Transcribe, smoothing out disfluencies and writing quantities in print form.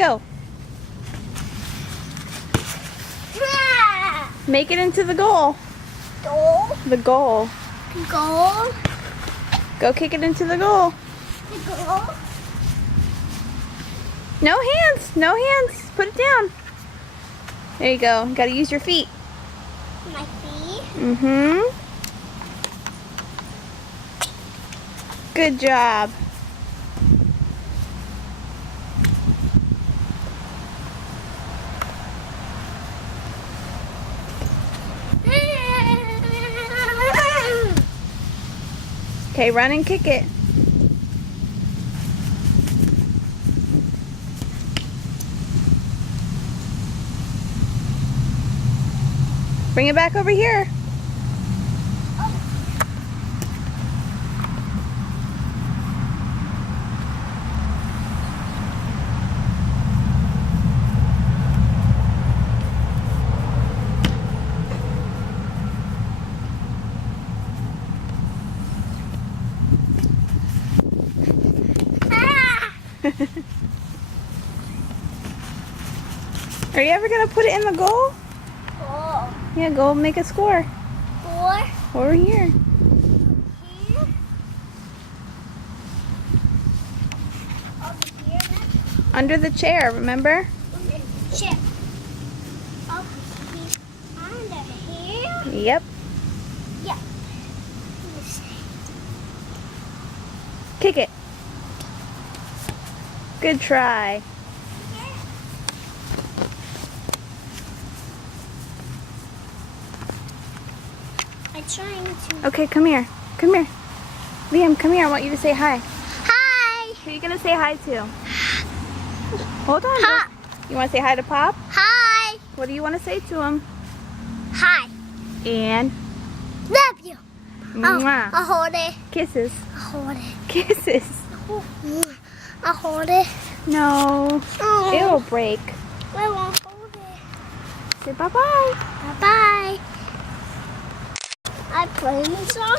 Go. Make it into the goal. Goal. The goal. Goal. Go kick it into the goal. The goal. No hands. No hands. Put it down. There you go. You gotta use your feet. My feet. Mm-hmm. Good job. Okay, run and kick it. Bring it back over here. Are you ever gonna put it in the goal? Goal. Yeah, go make a score. Four. Over here. Here. Over here. Next. Under the chair, remember? Chip. Over here. Under here. Yep. Yeah. Kick it. Good try. I'm trying to. Okay, come here. Come here. Liam, come here. I want you to say hi. Hi. Who are you gonna say hi to? Hold on. Hi. You want to say hi to Pop? Hi. What do you want to say to him? Hi. And Love you. mwah. I'll hold it. Kisses. I'll hold it. Kisses. I'll hold it. No. Oh, It'll break. I won't hold it. Say bye-bye. Bye-bye. I play this song.